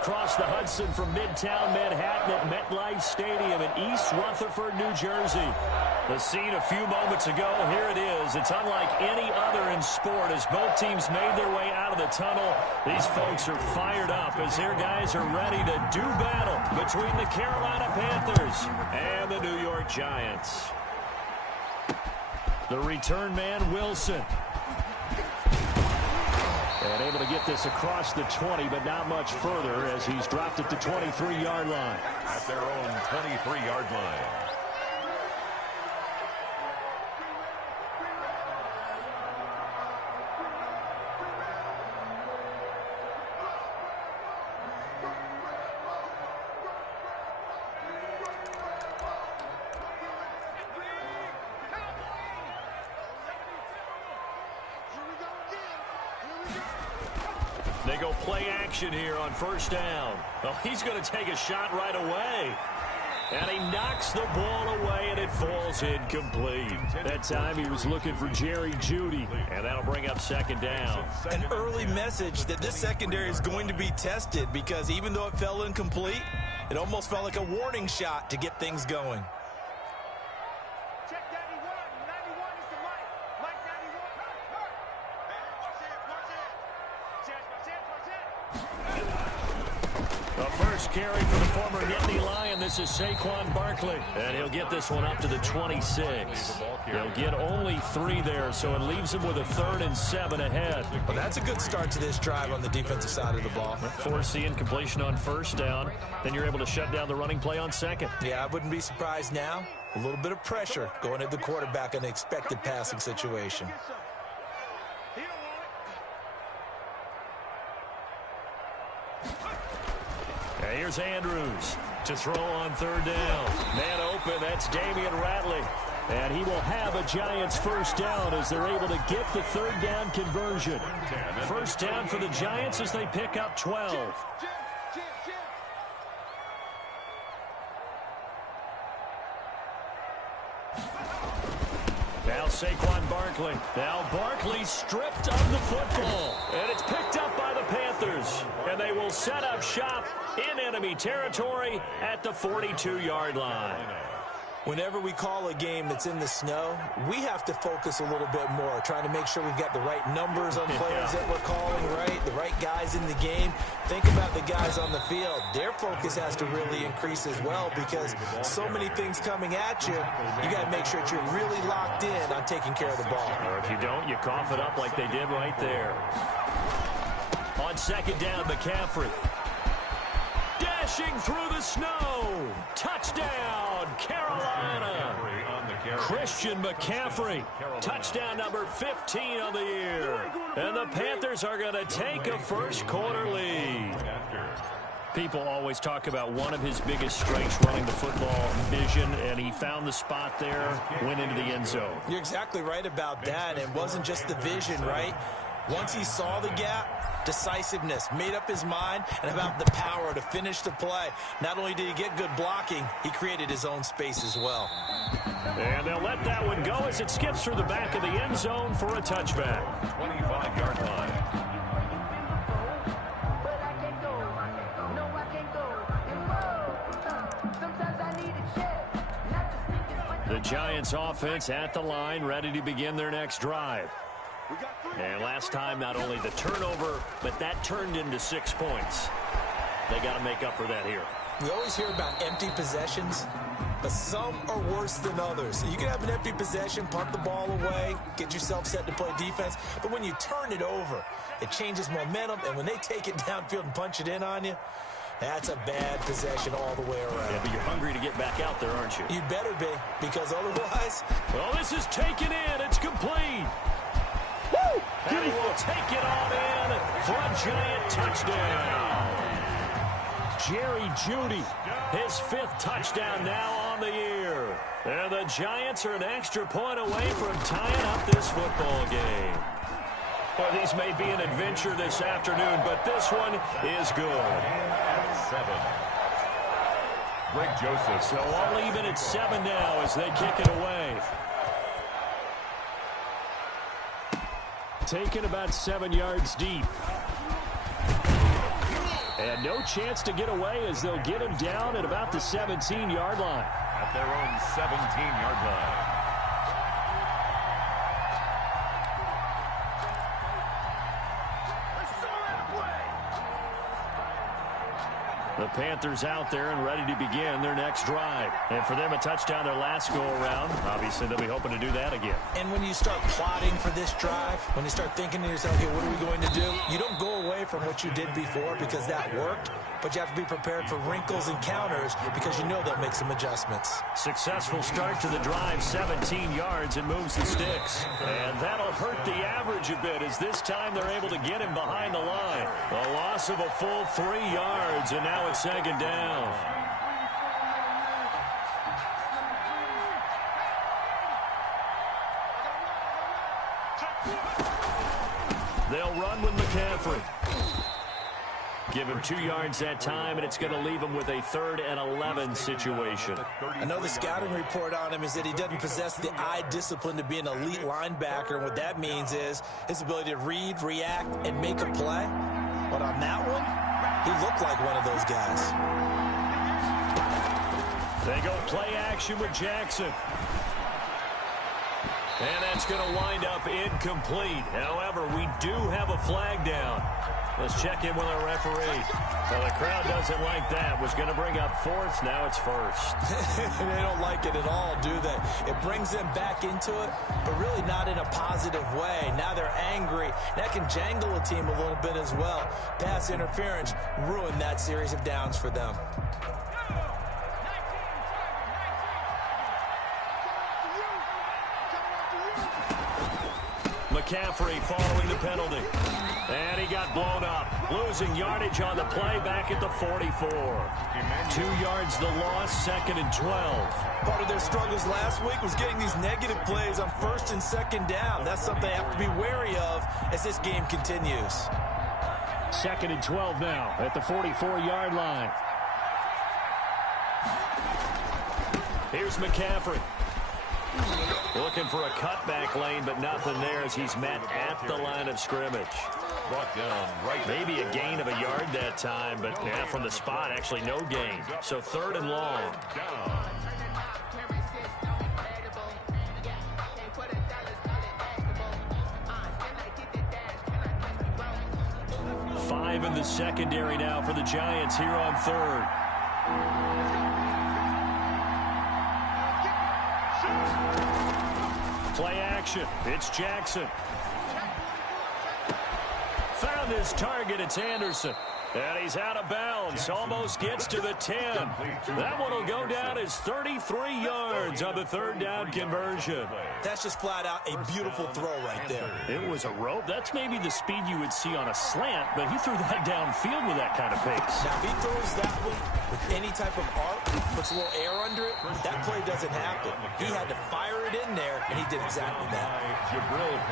across the Hudson from Midtown Manhattan at MetLife Stadium in East Rutherford, New Jersey. The scene a few moments ago, here it is. It's unlike any other in sport as both teams made their way out of the tunnel. These folks are fired up as their guys are ready to do battle between the Carolina Panthers and the New York Giants. The return man, Wilson. And able to get this across the 20, but not much further as he's dropped at the 23-yard line. At their own 23-yard line. They go play action here on first down. Well, he's going to take a shot right away. And he knocks the ball away, and it falls incomplete. That time he was looking for Jerry Jeudy, and that'll bring up second down. An early message that this secondary is going to be tested because even though it fell incomplete, it almost felt like a warning shot to get things going. Carry for the former Nittany Lion. This is Saquon Barkley. And he'll get this one up to the 26. He'll get only 3 there, so it leaves him with a 3rd and 7 ahead. Well, that's a good start to this drive on the defensive side of the ball. Force the incompletion on first down. Then you're able to shut down the running play on second. Yeah, I wouldn't be surprised now. A little bit of pressure going at the quarterback in an expected passing situation. Here's Andrews to throw on third down. Man open, that's Damian Ratley. And he will have a Giants first down as they're able to get the third down conversion. First down for the Giants as they pick up 12. Now Saquon Barkley. Now Barkley stripped of the football. And it's picked up by the Panthers. And they will set up shop in enemy territory at the 42-yard line. Whenever we call a game that's in the snow, we have to focus a little bit more, trying to make sure we've got the right numbers on players that we're calling right, the right guys in the game. Think about the guys on the field. Their focus has to really increase as well because so many things coming at you, you got to make sure that you're really locked in on taking care of the ball. Or if you don't, you cough it up like they did right there. On second down, McCaffrey. Dashing through the snow. Touchdown, Carolina. Christian McCaffrey. Touchdown number 15 on the year. And the Panthers are going to take a first quarter lead. People always talk about one of his biggest strengths, running the football, vision, and he found the spot there, went into the end zone. You're exactly right about that. It wasn't just the vision, right? Once he saw the gap, decisiveness, made up his mind, and about the power to finish the play. Not only did he get good blocking, he created his own space as well. And they'll let that one go as it skips through the back of the end zone for a touchback. 25-yard line. The Giants offense at the line, ready to begin their next drive. And last time, not only the turnover, but that turned into 6 points. They got to make up for that here. We always hear about empty possessions, but some are worse than others. You can have an empty possession, punt the ball away, get yourself set to play defense, but when you turn it over, it changes momentum, and when they take it downfield and punch it in on you, that's a bad possession all the way around. Yeah, but you're hungry to get back out there, aren't you? You better be, because otherwise... Well, this is taken in. It's complete. Woo! And he will take it on in for a Giant touchdown. Jerry Jeudy, his 5th touchdown now on the year. And the Giants are an extra point away from tying up this football game. Well, these may be an adventure this afternoon, but this one is good. 7. Greg Joseph. So all even at 7 now as they kick it away. Taken about 7 yards deep. And no chance to get away as they'll get him down at about the 17-yard line. At their own 17-yard line. The Panthers out there and ready to begin their next drive. And for them, a touchdown their last go-around. Obviously, they'll be hoping to do that again. And when you start plotting for this drive, when you start thinking to yourself, okay, what are we going to do? You don't go away from what you did before because that worked, but you have to be prepared for wrinkles and counters because you know they'll make some adjustments. Successful start to the drive, 17 yards, and moves the sticks. And that'll hurt the average a bit as this time they're able to get him behind the line. A loss of a full 3 yards, and now it's second down. They'll run with McCaffrey. Give him 2 yards that time, and it's going to leave him with a 3rd and 11 situation. I know the scouting report on him is that he doesn't possess the eye discipline to be an elite linebacker, and what that means is his ability to read, react, and make a play. But on that one, he looked like one of those guys. They go play action with Jackson. And that's going to wind up incomplete. However, we do have a flag down. Let's check in with our referee. Well, the crowd doesn't like that. Was going to bring up 4th. Now it's 1st. They don't like it at all, do they? It brings them back into it, but really not in a positive way. Now they're angry. That can jangle a team a little bit as well. Pass interference ruined that series of downs for them. McCaffrey following the penalty. And he got blown up. Losing yardage on the play back at the 44. 2 yards the loss, 2nd and 12. Part of their struggles last week was getting these negative plays on 1st and 2nd down. That's something they have to be wary of as this game continues. 2nd and 12 now at the 44-yard line. Here's McCaffrey. Looking for a cutback lane, but nothing there as he's met at the line of scrimmage. Brought down right. Maybe a gain of a yard that time, but yeah, from the spot, actually no gain. So 3rd and long. Down. 5 in the secondary now for the Giants here on 3rd. Play action. It's Jackson. Found his target. It's Anderson. And he's out of bounds. Almost gets to the 10. That one will go down as 33 yards on the 3rd down conversion. That's just flat out a beautiful throw right there. It was a rope. That's maybe the speed you would see on a slant, but he threw that downfield with that kind of pace. Now, if he throws that one with any type of arc, puts a little air under it, that play doesn't happen. He had to fire it in there, and he did exactly that.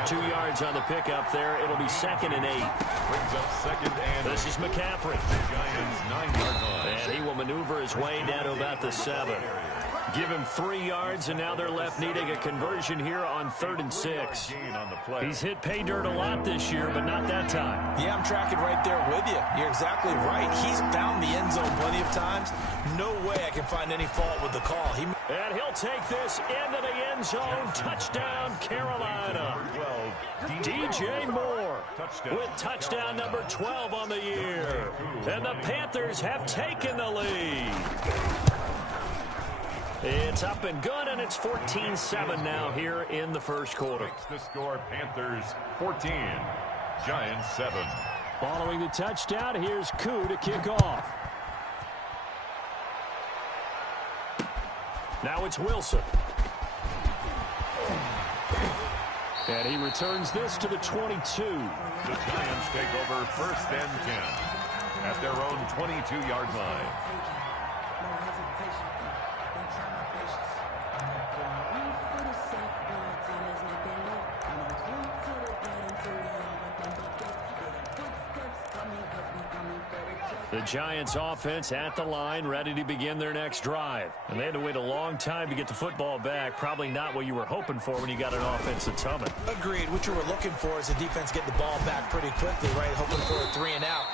2 yards on the pickup there. It'll be 2nd and 8. Brings up 2nd and This is McCaffrey. Giants 9-yard line. And he will maneuver his way down to about the 7. Give him 3 yards, and now they're left needing a conversion here on 3rd and 6. He's hit pay dirt a lot this year, but not that time. Yeah, I'm tracking right there with you. You're exactly right. He's found the end zone plenty of times. No way I can find any fault with the call. And he'll take this into the end zone. Touchdown, Carolina. DJ Moore with touchdown number 12 on the year. And the Panthers have taken the lead. It's up and good, and it's 14-7 now here in the 1st quarter. The score, Panthers 14, Giants 7. Following the touchdown, here's Koo to kick off. Now it's Wilson. And he returns this to the 22. The Giants take over 1st and 10 at their own 22-yard line. The Giants offense at the line, ready to begin their next drive. And they had to wait a long time to get the football back. Probably not what you were hoping for when you got an offense that's humming. Agreed. What you were looking for is the defense getting the ball back pretty quickly, right? Hoping for a 3 and out.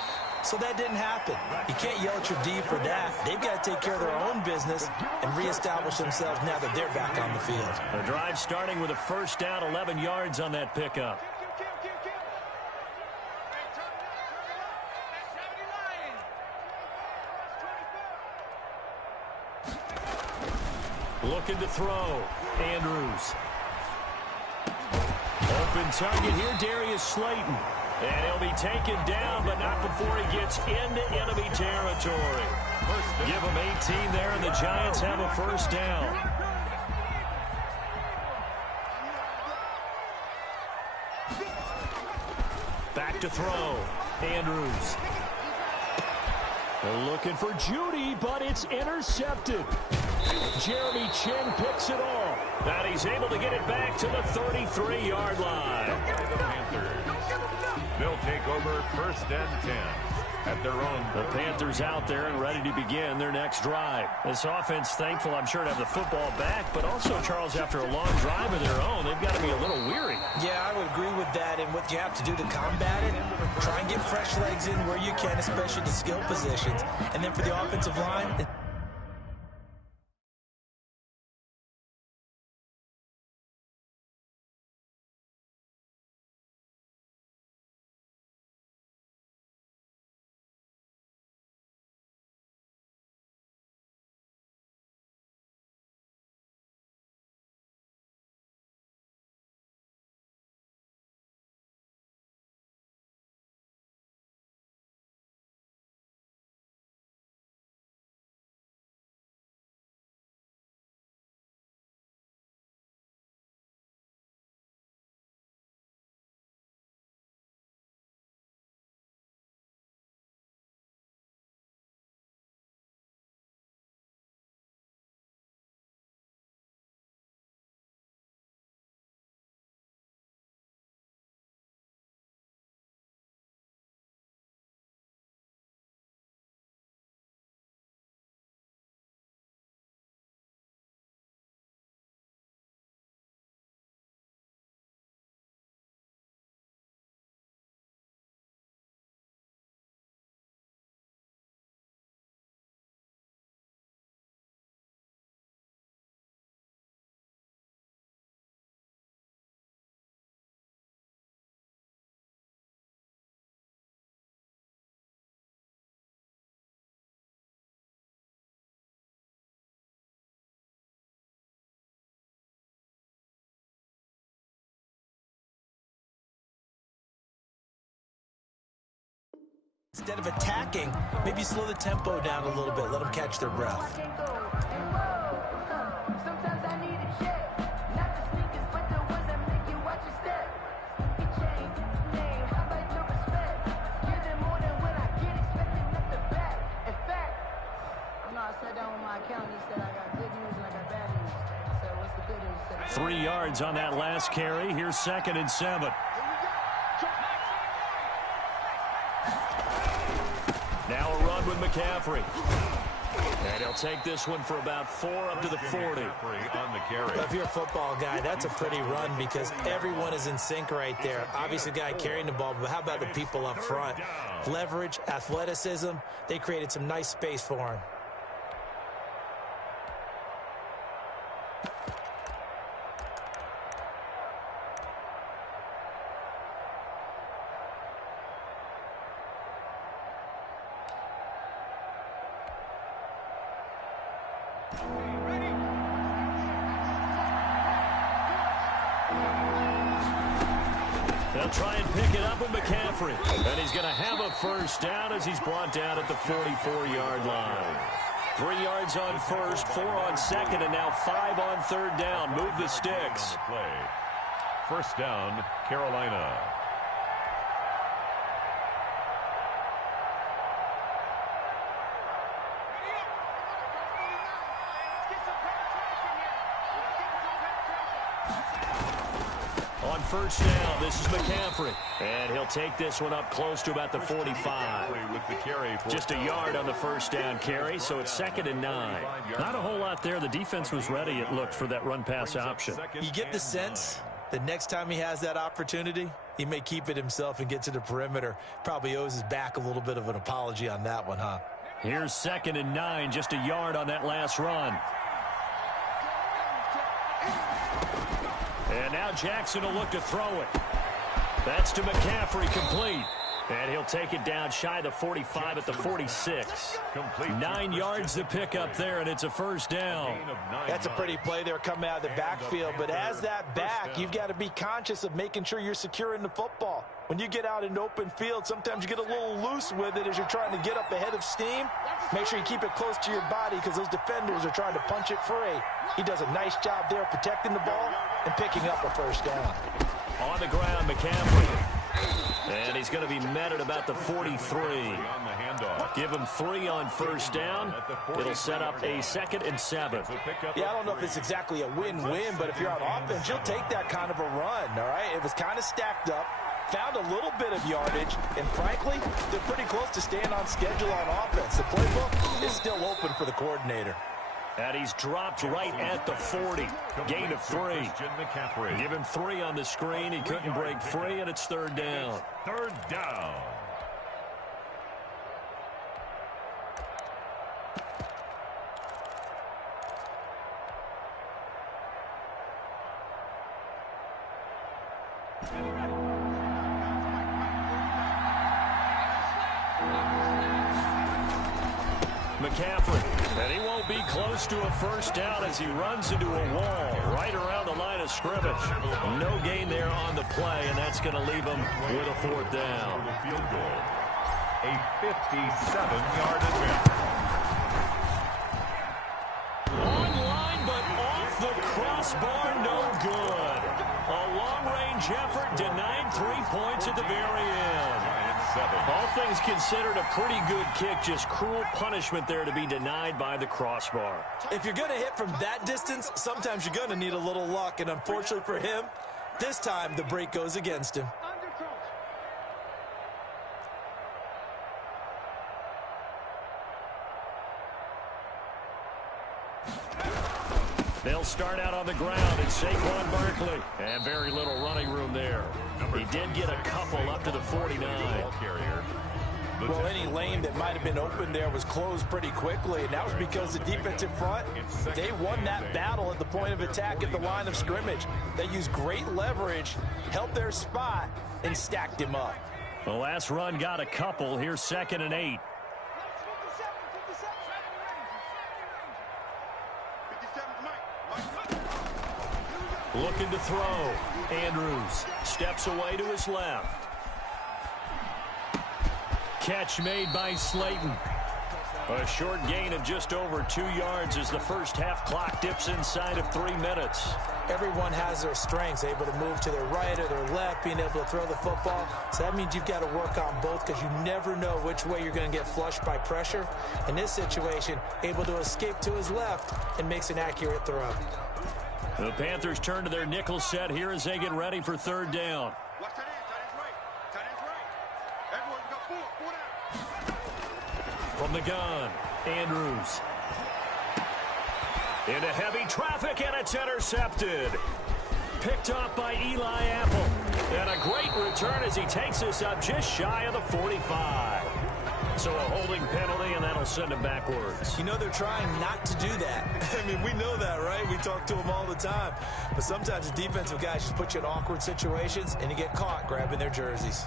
So that didn't happen. You can't yell at your D for that. They've got to take care of their own business and reestablish themselves now that they're back on the field. The drive starting with a first down, 11 yards on that pickup. Looking to throw. Andrews. Open target here, Darius Slayton. And he'll be taken down, but not before he gets into enemy territory. Give him 18 there, and the Giants have a first down. Back to throw. Andrews. They're looking for Judy, but it's intercepted. Jeremy Chinn picks it off. And he's able to get it back to the 33-yard line. The Panthers. They'll take over first and 10 at their own. The Panthers out there and ready to begin their next drive. This offense, thankful, I'm sure, to have the football back, but also, Charles, after a long drive of their own, they've got to be a little weary. Yeah, I would agree with that, and what you have to do to combat it, try and get fresh legs in where you can, especially the skill positions. And then for the offensive line, instead of attacking, maybe slow the tempo down a little bit. Let them catch their breath. – 3 yards on that last carry. Here's 2nd and 7. Now a run with McCaffrey. And he'll take this one for about 4 up to the 40. On the carry. If you're a football guy, that's a pretty run because everyone is in sync right there. Obviously, the guy carrying the ball, but how about the people up front? Leverage, athleticism, they created some nice space for him. They'll try and pick it up with McCaffrey. And he's going to have a first down as he's brought down at the 44-yard line. 3 yards on first, 4 on second, and now 5 on third down. Move the sticks. First down, Carolina. On first down, this is McCaffrey. And he'll take this one up close to about the 45. Just a yard on the first down carry, so it's 2nd and 9. Not a whole lot there. The defense was ready, it looked, for that run-pass option. You get the sense The next time he has that opportunity, he may keep it himself and get to the perimeter. Probably owes his back a little bit of an apology on that one, huh? Here's 2nd and 9, just a yard on that last run. And now Jackson will look to throw it. That's to McCaffrey, complete. And he'll take it down shy of the 45 at the 46. 9 yards to pick up there, and it's a first down. That's a pretty play there coming out of the backfield. But as that back, you've got to be conscious of making sure you're securing the football. When you get out in open field, sometimes you get a little loose with it as you're trying to get up ahead of steam. Make sure you keep it close to your body because those defenders are trying to punch it free. He does a nice job there protecting the ball and picking up a first down. On the ground, McCaffrey. And he's going to be met at about the 43. Give him 3 on first down. It'll set up a 2nd and 7. Yeah, I don't know if it's exactly a win-win, but if you're on offense, you'll take that kind of a run, all right? It was kind of stacked up, found a little bit of yardage, and frankly, they're pretty close to staying on schedule on offense. The playbook is still open for the coordinator. And he's dropped right at the 40. Gain of 3. Give him 3 on the screen. He couldn't break free, and it's 3rd down. 3rd down. McCaffrey, and he won't be close to a first down as he runs into a wall right around the line of scrimmage. No gain there on the play, and that's going to leave him with a 4th down. Field goal. A 57-yard advance. Online, but off the crossbar, no good. A long-range effort denied 3 points at the very end. All things considered, a pretty good kick, just cruel punishment there to be denied by the crossbar. If you're going to hit from that distance, sometimes you're going to need a little luck, and unfortunately for him, this time the break goes against him. They'll start out on the ground, and Saquon Barkley. And very little running room there. He did get a couple up to the 49. Well, any lane that might have been open there was closed pretty quickly, and that was because the defensive front, they won that battle at the point of attack at the line of scrimmage. They used great leverage, held their spot, and stacked him up. The last run got a couple. Here's 2nd and 8. Looking to throw. Andrews steps away to his left. Catch made by Slayton. A short gain of just over 2 yards as the first half clock dips inside of 3 minutes. Everyone has their strengths, able to move to their right or their left, being able to throw the football. So that means you've got to work on both because you never know which way you're going to get flushed by pressure. In this situation, able to escape to his left and makes an accurate throw. The Panthers turn to their nickel set here as they get ready for 3rd down. From the gun, Andrews. Into heavy traffic, and it's intercepted. Picked off by Eli Apple. And a great return as he takes us up just shy of the 45. So a holding penalty, and that'll send him backwards. You know, they're trying not to do that. I mean, we know that, right? We talk to them all the time. But sometimes the defensive guys just put you in awkward situations, and you get caught grabbing their jerseys.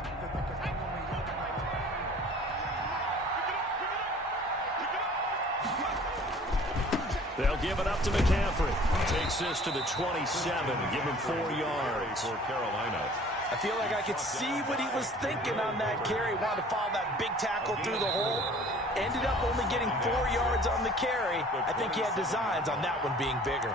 They'll give it up to McCaffrey. Takes this to the 27, give him 4 yards. For Carolina. I feel like I could see what he was thinking on that carry. Wanted to follow that big tackle through the hole. Ended up only getting 4 yards on the carry. I think he had designs on that one being bigger.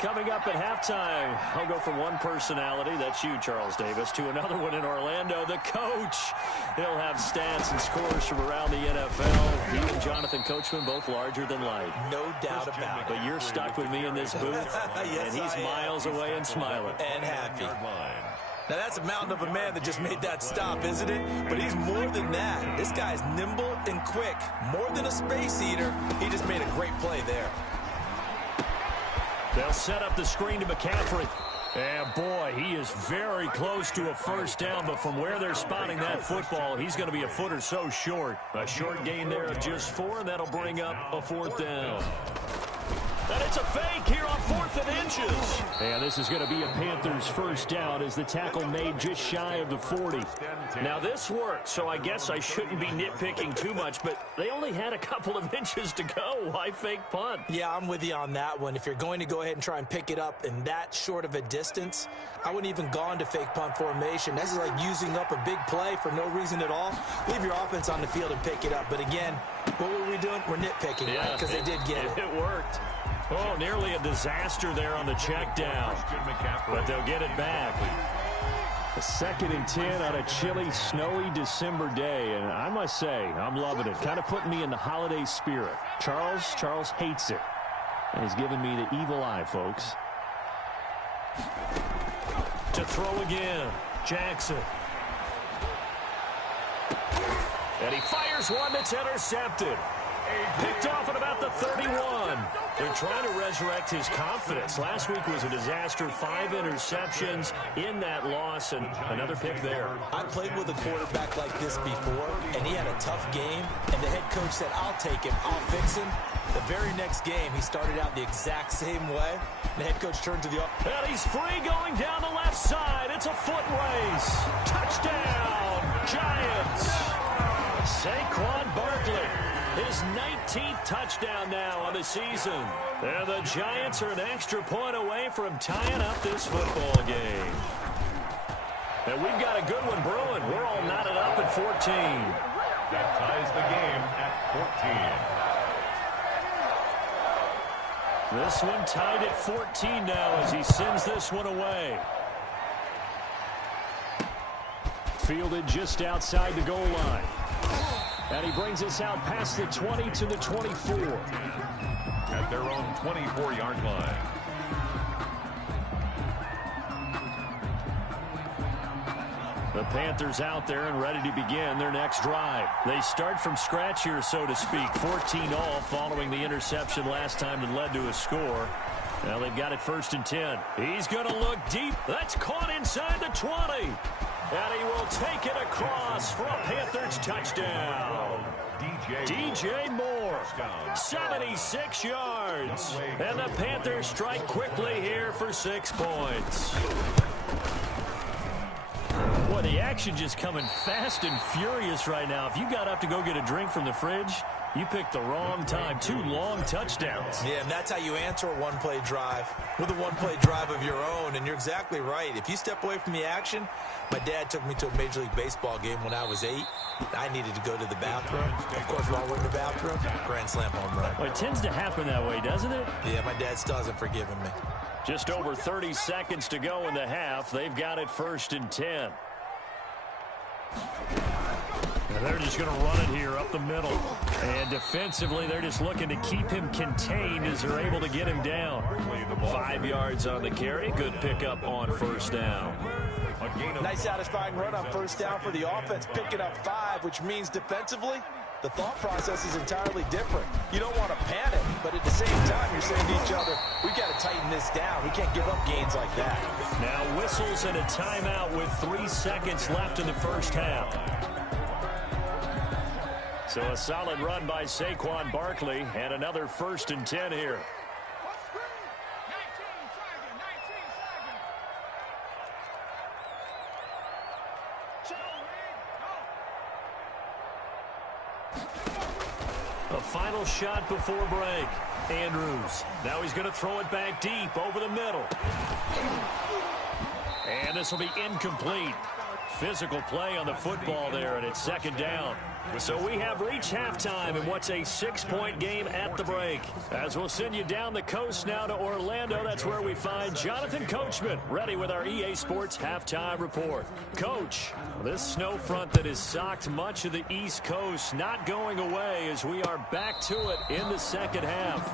Coming up at halftime, I'll go from one personality, that's you, Charles Davis, to another one in Orlando, the coach. He'll have stats and scores from around the NFL. He and Jonathan Coachman, both larger than life. No doubt about it. But you're stuck with me in this booth, Yes, and he's miles away and smiling. And happy. Now, that's a mountain of a man that just made that stop, isn't it? But he's more than that. This guy's nimble and quick. More than a space eater. He just made a great play there. They'll set up the screen to McCaffrey. And, boy, he is very close to a first down, but from where they're spotting that football, he's going to be a foot or so short. A short gain there of just 4, and that'll bring up a 4th down. And it's a fake here on 4th and inches. And this is going to be a Panthers first down as the tackle made just shy of the 40. Now, this worked, so I guess I shouldn't be nitpicking too much, but they only had a couple of inches to go. Why fake punt? Yeah, I'm with you on that one. If you're going to go ahead and try and pick it up in that short of a distance, I wouldn't even gone to fake punt formation. This is like using up a big play for no reason at all. Leave your offense on the field and pick it up. But again, what were we doing? We're nitpicking, right? Because they did get it. It worked. Oh, nearly a disaster there on the check down. But they'll get it back. A 2nd and 10 on a chilly, snowy December day. And I must say, I'm loving it. Kind of putting me in the holiday spirit. Charles hates it. And he's giving me the evil eye, folks. To throw again. Jackson. And he fires one that's intercepted. Picked off at about the 31. They're trying to resurrect his confidence. Last week was a disaster. 5 interceptions in that loss, and another pick there. I played with a quarterback like this before, and he had a tough game, and the head coach said, I'll take him, I'll fix him. The very next game, he started out the exact same way. The head coach turned to the offense. And he's free going down the left side. It's a foot race. Touchdown, Giants. Saquon Barkley. His 19th touchdown now on the season. And the Giants are an extra point away from tying up this football game. And we've got a good one brewing. We're all knotted up at 14. That ties the game at 14. This one tied at 14 now as he sends this one away. Fielded just outside the goal line. And he brings us out past the 20 to the 24. At their own 24-yard line. The Panthers out there and ready to begin their next drive. They start from scratch here, so to speak. 14-all following the interception last time that led to a score. Now they've got it 1st and 10. He's going to look deep. That's caught inside the 20. And he will take it across for a Panthers touchdown. DJ Moore, 76 yards. And the Panthers strike quickly here for 6 points. Boy, the action just coming fast and furious right now. If you got up to go get a drink from the fridge, you picked the wrong time. 2 long touchdowns. Yeah, and that's how you answer a one-play drive with a one-play drive of your own. And you're exactly right. If you step away from the action, my dad took me to a Major League Baseball game when I was 8. I needed to go to the bathroom. Of course, while we're in the bathroom, grand slam home run. Well, it tends to happen that way, doesn't it? Yeah, my dad still hasn't forgiven me. Just over 30 seconds to go in the half. They've got it 1st and 10. And they're just going to run it here up the middle. And defensively, they're just looking to keep him contained as they're able to get him down. 5 yards on the carry. Good pickup on 1st down. Nice satisfying run on 1st down for the offense, picking up 5, which means defensively, the thought process is entirely different. You don't want to panic, but at the same time, you're saying to each other, we've got to tighten this down. We can't give up gains like that. Now whistles and a timeout with 3 seconds left in the first half. So a solid run by Saquon Barkley and another 1st and 10 here. A final shot before break. Andrews. Now he's going to throw it back deep over the middle. And this will be incomplete. Physical play on the football there, and it's 2nd down. So we have reached halftime in what's a 6-point game at the break. As we'll send you down the coast now to Orlando, that's where we find Jonathan Coachman, ready with our EA Sports Halftime Report. Coach, this snow front that has socked much of the East Coast not going away as we are back to it in the second half.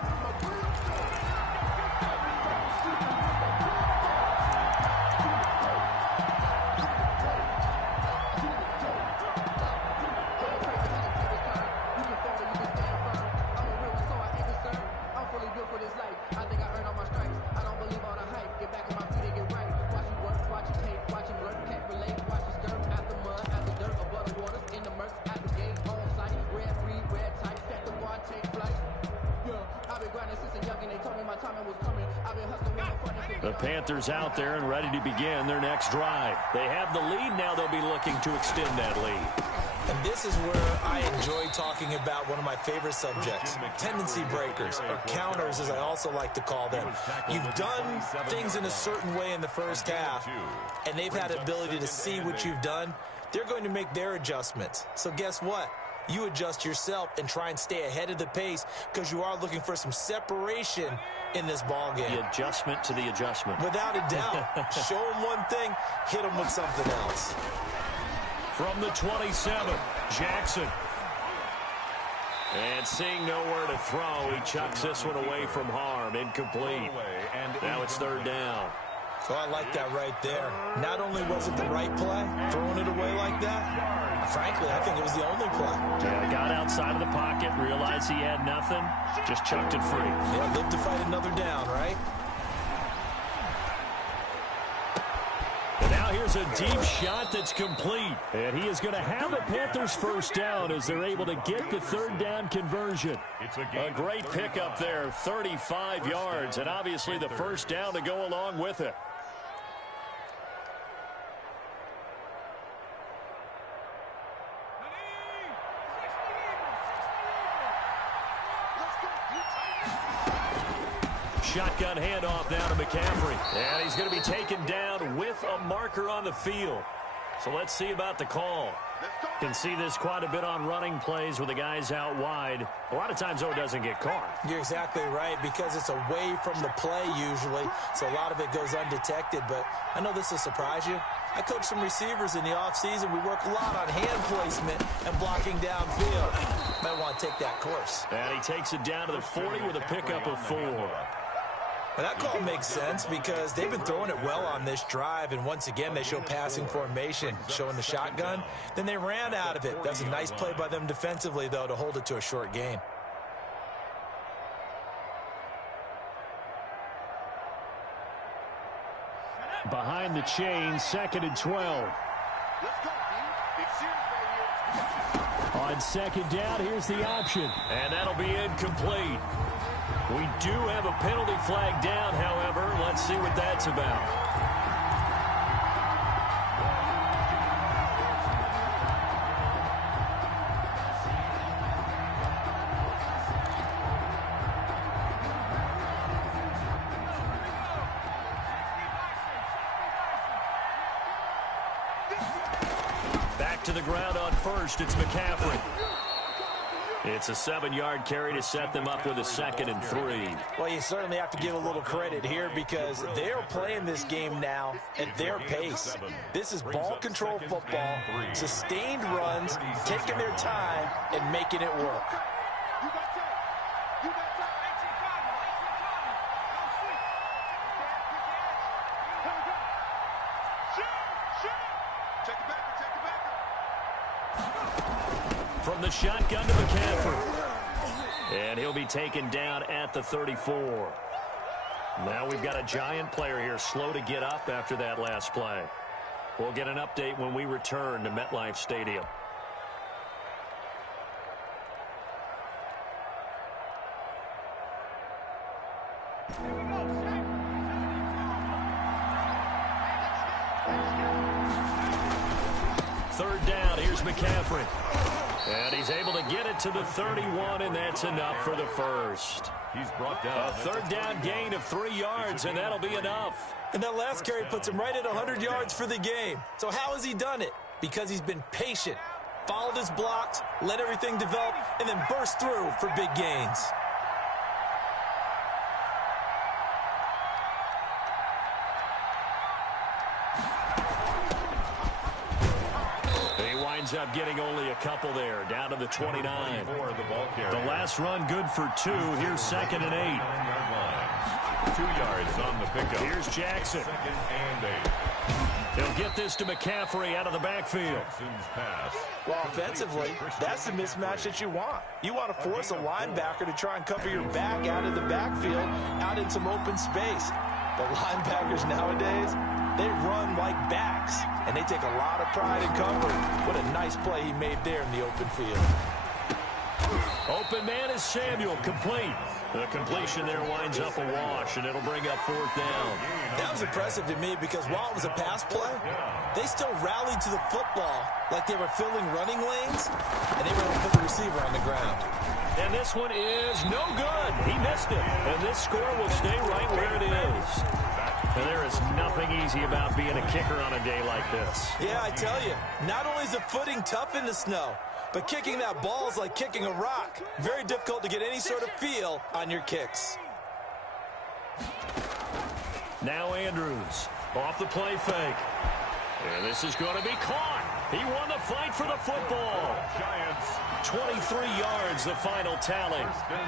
The Panthers out there and ready to begin their next drive. They have the lead now. They'll be looking to extend that lead. And this is where I enjoy talking about one of my favorite subjects, tendency breakers, or counters as I also like to call them. You've done things in a certain way in the first half, and they've had the ability to see what you've done. They're going to make their adjustments. So guess what? You adjust yourself and try and stay ahead of the pace because you are looking for some separation in this ball game. The adjustment to the adjustment. Without a doubt. Show them one thing, hit them with something else. From the 27, Jackson. And seeing nowhere to throw, he chucks this one away from harm. Incomplete. Now it's third down. So I like that right there. Not only was it the right play, throwing it away like that, frankly, I think it was the only play. Yeah, got outside of the pocket, realized he had nothing, just chucked it free. Yeah, live to fight another down, right? And now here's a deep shot that's complete. And he is going to have the Panthers first down as they're able to get the third down conversion. A great pickup there, 35 yards, and obviously the first down to go along with it. Shotgun handoff now to McCaffrey. And he's going to be taken down with a marker on the field. So let's see about the call. Can see this quite a bit on running plays with the guys out wide. A lot of times, though, it doesn't get caught. You're exactly right because it's away from the play usually, so a lot of it goes undetected. But I know this will surprise you. I coach some receivers in the offseason. We work a lot on hand placement and blocking downfield. Might want to take that course. And he takes it down to the 40 with a pickup of 4. Well, that call makes sense because they've been throwing it well on this drive, and once again they show passing formation, showing the shotgun. Then they ran out of it. That's a nice play by them defensively, though, to hold it to a short gain. Behind the chain, 2nd and 12. On 2nd down, here's the option. And that'll be incomplete. We do have a penalty flag down, however. Let's see what that's about. Back to the ground on first. It's McCaffrey. It's a 7-yard carry to set them up with a 2nd and 3. Well, you certainly have to give a little credit here because they're playing this game now at their pace. This is ball control football, sustained runs, taking their time and making it work. From the shotgun to McCaffrey. And he'll be taken down at the 34. Now we've got a giant player here slow to get up after that last play. We'll get an update when we return to MetLife Stadium. Third down, here's McCaffrey. And he's able to get it to the 31, and that's enough for the first. He's brought down. A third down gain of 3 yards, and that'll be enough. And that last carry puts him right at 100 yards for the game. So how has he done it? Because he's been patient, followed his blocks, let everything develop, and then burst through for big gains. Up getting only a couple there, down to the 29. The last run good for 2. Here's 2nd and 8. 2 yards on the pickup. Here's Jackson. 2nd and 8. He'll get this to McCaffrey out of the backfield. Well, offensively, that's the mismatch that you want. You want to force a linebacker to try and cover your back out of the backfield, out in some open space. The linebackers nowadays, they run like backs, and they take a lot of pride in covering. What a nice play he made there in the open field. Open man is Samuel, complete. The completion there winds up a wash, and it'll bring up 4th down. That was impressive to me because while it was a pass play, they still rallied to the football like they were filling running lanes, and they were able to put the receiver on the ground. And this one is no good. He missed it. And this score will stay right where it is. And there is nothing easy about being a kicker on a day like this. Yeah, I tell you, not only is the footing tough in the snow, but kicking that ball is like kicking a rock. Very difficult to get any sort of feel on your kicks. Now Andrews off the play fake. And this is going to be caught. He won the fight for the football. Giants. 23 yards, the final tally.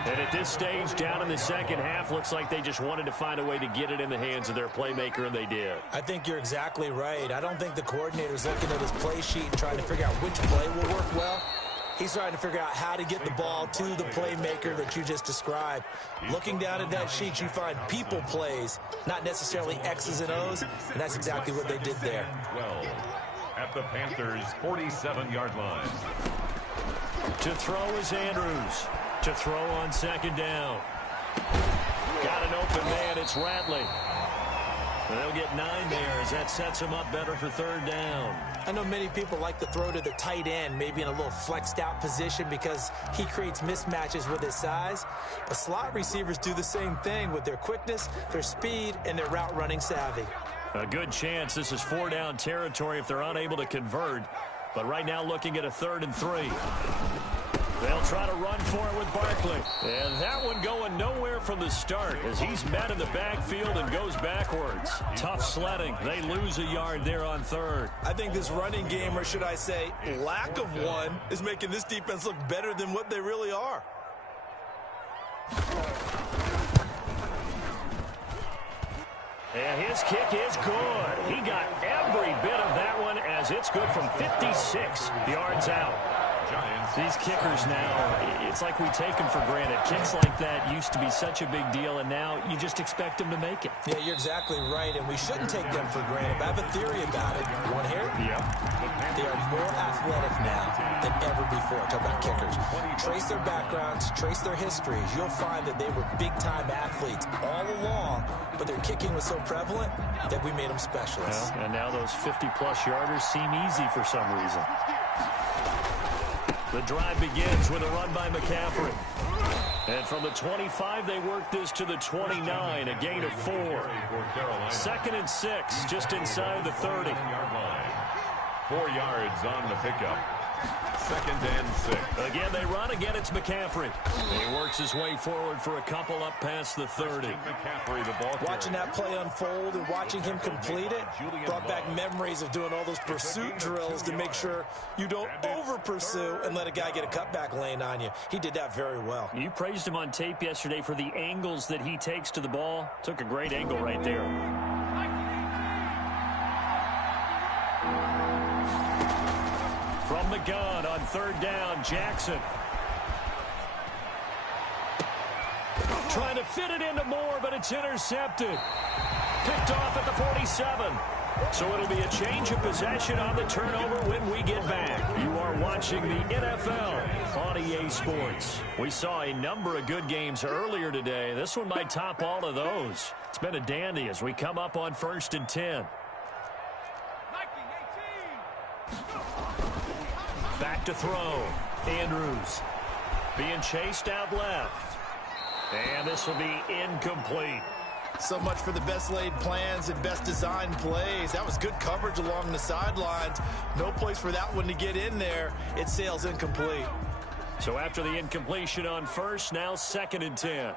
And at this stage, down in the second half, looks like they just wanted to find a way to get it in the hands of their playmaker, and they did. I think you're exactly right. I don't think the coordinator's looking at his play sheet and trying to figure out which play will work well. He's trying to figure out how to get the ball to the playmaker that you just described. Looking down at that sheet, you find people plays, not necessarily X's and O's, and that's exactly what they did there. 12 at the Panthers' 47-yard line. To throw is Andrews. To throw on 2nd down. Got an open man. It's Ratley. And they'll get 9 there as that sets him up better for 3rd down. I know many people like to throw to the tight end, maybe in a little flexed out position because he creates mismatches with his size. But slot receivers do the same thing with their quickness, their speed, and their route running savvy. A good chance this is 4-down territory if they're unable to convert. But right now looking at a 3rd and 3. They'll try to run for it with Barkley. And that one going nowhere from the start as he's met in the backfield and goes backwards. Tough sledding. They lose a yard there on 3rd. I think this running game, or should I say lack of one, is making this defense look better than what they really are. And his kick is good. He got every bit of that one as it's good from 56 yards out. These kickers now, it's like we take them for granted. Kicks like that used to be such a big deal, and now you just expect them to make it. Yeah, you're exactly right, and we shouldn't take them for granted. But I have a theory about it. Want to hear it? Yep. They are more athletic now than ever before. Talk about kickers. Trace their backgrounds, trace their histories. You'll find that they were big-time athletes all along, but their kicking was so prevalent that we made them specialists. Well, and now those 50-plus yarders seem easy for some reason. The drive begins with a run by McCaffrey. And from the 25, they work this to the 29, a gain of 4. 2nd and 6, just inside the 30. 4 yards on the pickup. 2nd and 6. Again, they run. Again, it's McCaffrey. He works his way forward for a couple up past the 30. McCaffrey, the ball Watching that play unfold and watching him complete it brought back memories of doing all those pursuit drills to make sure you don't over-pursue and let a guy get a cutback lane on you. He did that very well. You praised him on tape yesterday for the angles that he takes to the ball. Took a great angle right there. From the gun on 3rd down, Jackson. Trying to fit it into Moore, but it's intercepted. Picked off at the 47. So it'll be a change of possession on the turnover when we get back. You are watching the NFL on EA Sports. We saw a number of good games earlier today. This one might top all of those. It's been a dandy as we come up on 1st and 10. Back to throw. Andrews being chased out left. And this will be incomplete. So much for the best laid plans and best designed plays. That was good coverage along the sidelines. No place for that one to get in there. It sails incomplete. So after the incompletion on 1st, now 2nd and 10.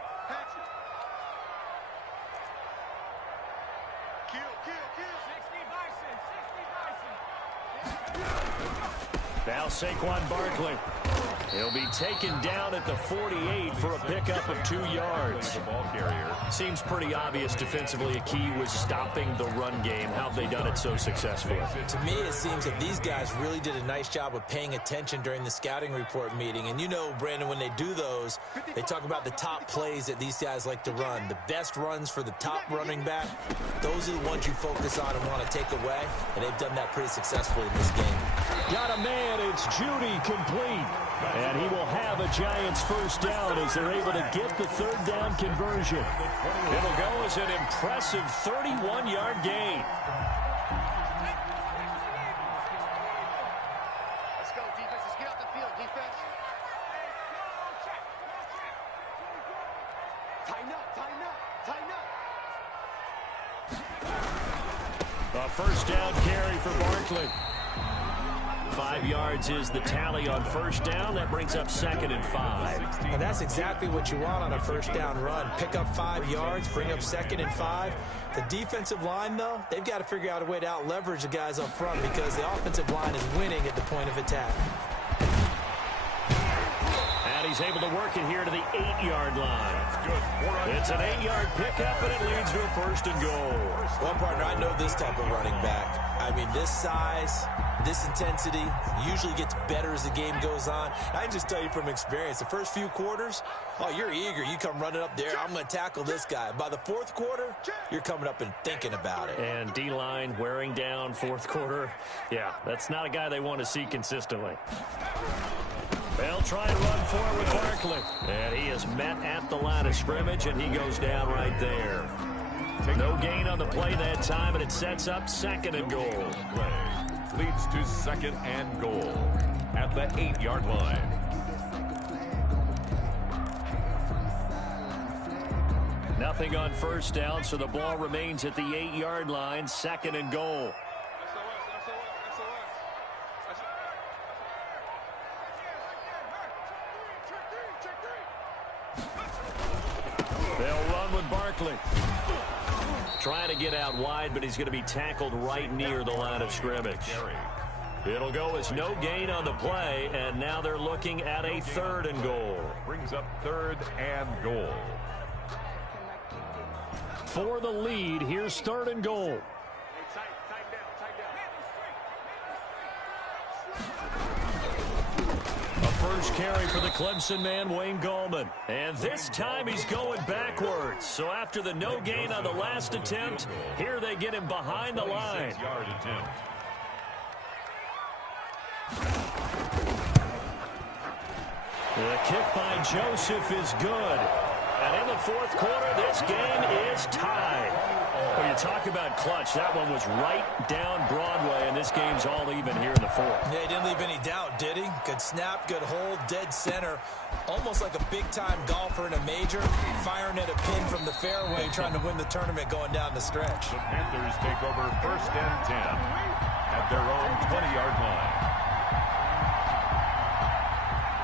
Now Saquon Barkley. He'll be taken down at the 48 for a pickup of 2 yards. Seems pretty obvious defensively a key was stopping the run game. How have they done it so successfully? To me, it seems that these guys really did a nice job of paying attention during the scouting report meeting. And you know, Brandon, when they do those, they talk about the top plays that these guys like to run. The best runs for the top running back, those are the ones you focus on and want to take away. And they've done that pretty successfully in this game. Got a man, it's Jeudy complete. And he will have a Giants first down as they're able to get the third down conversion. It'll go as an impressive 31-yard gain. Let's go, defense. Let's get off the field, defense. Tighten up, tighten up, tighten up. A first down carry for Barkley. 5 yards is the tally on first down. That brings up 2nd and 5. And that's exactly what you want on a first down run. Pick up 5 yards, bring up 2nd and 5. The defensive line, though, they've got to figure out a way to out-leverage the guys up front because the offensive line is winning at the point of attack. And he's able to work it here to the 8-yard line. It's an 8-yard pickup, and it leads to a first and goal. Well, partner, I know this type of running back. I mean, this size, this intensity usually gets better as the game goes on. I can just tell you from experience, the first few quarters, oh, you're eager. You come running up there, I'm going to tackle this guy. By the fourth quarter, you're coming up and thinking about it. And D-line wearing down fourth quarter. Yeah, that's not a guy they want to see consistently. They'll try and run forward with Barkley. And he is met at the line of scrimmage, and he goes down right there. No gain on the play that time, and it sets up 2nd and goal. Leads to 2nd and goal at the 8-yard line. Nothing on first down, so the ball remains at the 8-yard line, 2nd and goal. They'll run with Barkley. Trying to get out wide, but he's going to be tackled right near the line of scrimmage. It'll go as no gain on the play, and now they're looking at a 3rd and goal. Brings up 3rd and goal. For the lead, here's 3rd and goal. First carry for the Clemson man, Wayne Gallman. And this time he's going backwards. So after the no gain on the last attempt, here they get him behind the line. The kick by Joseph is good. And in the fourth quarter, this game is tied. Well, you talk about clutch. That one was right down Broadway, and this game's all even here in the fourth. Yeah, he didn't leave any doubt, did he? Good snap, good hold, dead center. Almost like a big-time golfer in a major, firing at a pin from the fairway, trying to win the tournament going down the stretch. The Panthers take over 1st and 10 at their own 20-yard line.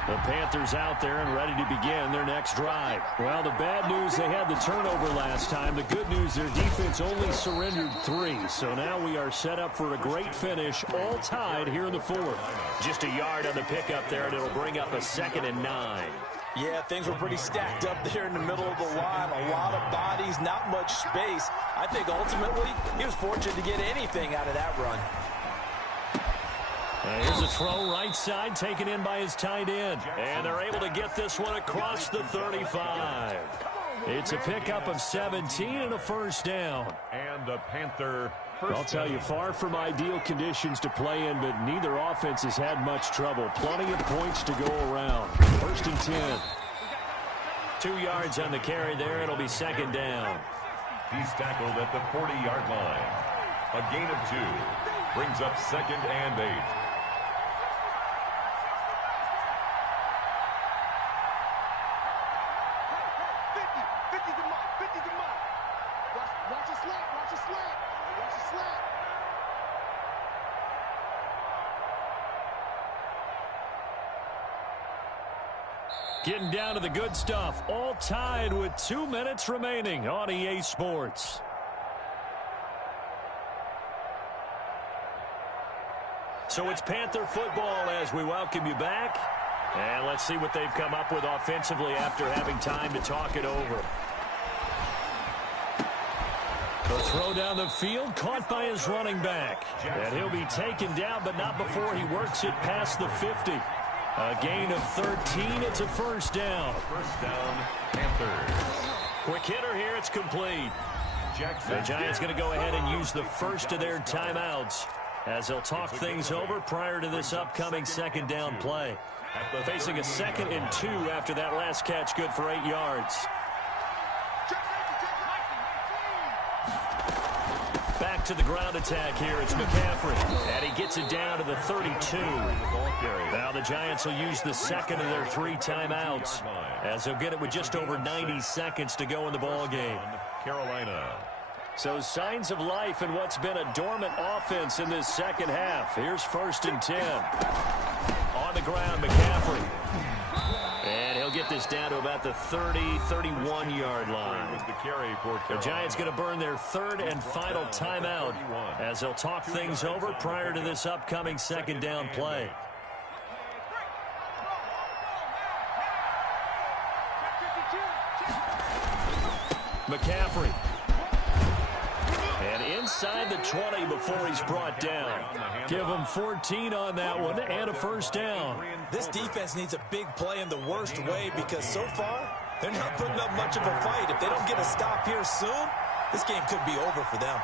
The Panthers out there and ready to begin their next drive. Well, the bad news, they had the turnover last time. The good news, their defense only surrendered 3. So now we are set up for a great finish, all tied here in the fourth. Just a yard on the pickup there, and it'll bring up a 2nd and 9. Yeah, things were pretty stacked up there in the middle of the line. A lot of bodies, not much space. I think ultimately he was fortunate to get anything out of that run. Here's a throw right side, taken in by his tight end. And they're able to get this one across the 35. It's a pickup of 17 and a first down. And the Panther first I'll tell you, far from ideal conditions to play in, but neither offense has had much trouble. Plenty of points to go around. 1st and 10. 2 yards on the carry there. It'll be 2nd down. He's tackled at the 40-yard line. A gain of 2. Brings up 2nd and 8. Getting down to the good stuff. All tied with 2 minutes remaining on EA Sports. So it's Panther football as we welcome you back. And let's see what they've come up with offensively after having time to talk it over. The throw down the field, caught by his running back. And he'll be taken down, but not before he works it past the 50. A gain of 13. It's a first down. First down, Panthers. Quick hitter here. It's complete. The Giants going to go ahead and use the first of their timeouts. as they'll talk things over prior to this upcoming second down play. Facing a 2nd and 2 after that last catch, good for 8 yards. Back to the ground attack here. It's McCaffrey. And he gets it down to the 32. Now the Giants will use the 2nd of their 3 timeouts, as they'll get it with just over 90 seconds to go in the ball game. Carolina. So signs of life in what's been a dormant offense in this second half. Here's 1st and 10. On the ground, McCaffrey. And he'll get this down to about the 30, 31-yard line. The Giants going to burn their 3rd and final timeout, as they'll talk things over prior to this upcoming second down play. McCaffrey. And inside the 20 before he's brought down. Give him 14 on that one and a 1st down. This defense needs a big play in the worst way, because so far they're not putting up much of a fight. If they don't get a stop here soon, this game could be over for them.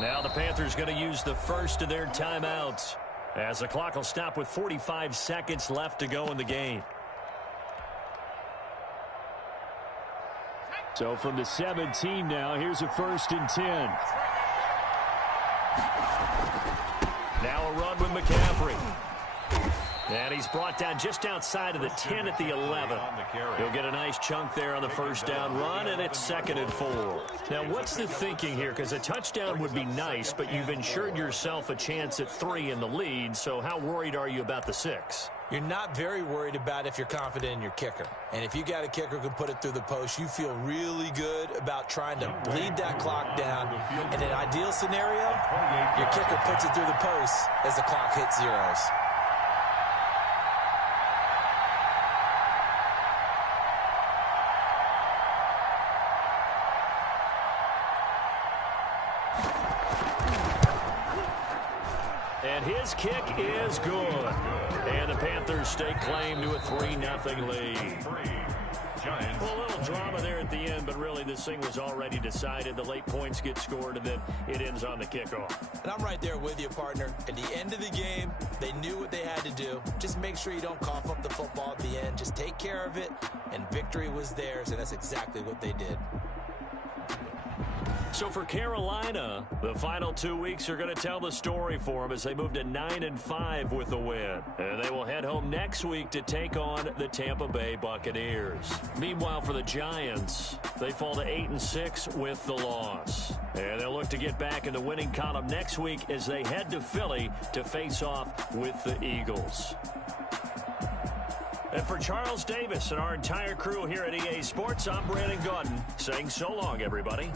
Now the Panthers going to use the 1st of their timeouts, as the clock will stop with 45 seconds left to go in the game. So from the 17 now, here's a 1st and 10. Now a run with McCaffrey. And he's brought down just outside of the 10 at the 11. He'll get a nice chunk there on the 1st down run, and it's 2nd and 4. Now, what's the thinking here? Because a touchdown would be nice, but you've ensured yourself a chance at 3 in the lead, so how worried are you about the 6? You're not very worried about if you're confident in your kicker. And if you got a kicker who can put it through the post, you feel really good about trying to bleed that clock down. In an ideal scenario, your kicker puts it through the post as the clock hits zeros. And his kick is good. And the Panthers stake claim to a 3-0 lead. Well, a little drama there at the end, but really this thing was already decided. The late points get scored, and then it ends on the kickoff. And I'm right there with you, partner. At the end of the game, they knew what they had to do. Just make sure you don't cough up the football at the end. Just take care of it, and victory was theirs, and that's exactly what they did. So for Carolina, the final 2 weeks are going to tell the story for them as they move to 9-5 with the win. And they will head home next week to take on the Tampa Bay Buccaneers. Meanwhile, for the Giants, they fall to 8-6 with the loss. And they'll look to get back in the winning column next week as they head to Philly to face off with the Eagles. And for Charles Davis and our entire crew here at EA Sports, I'm Brandon Gaudin saying so long, everybody.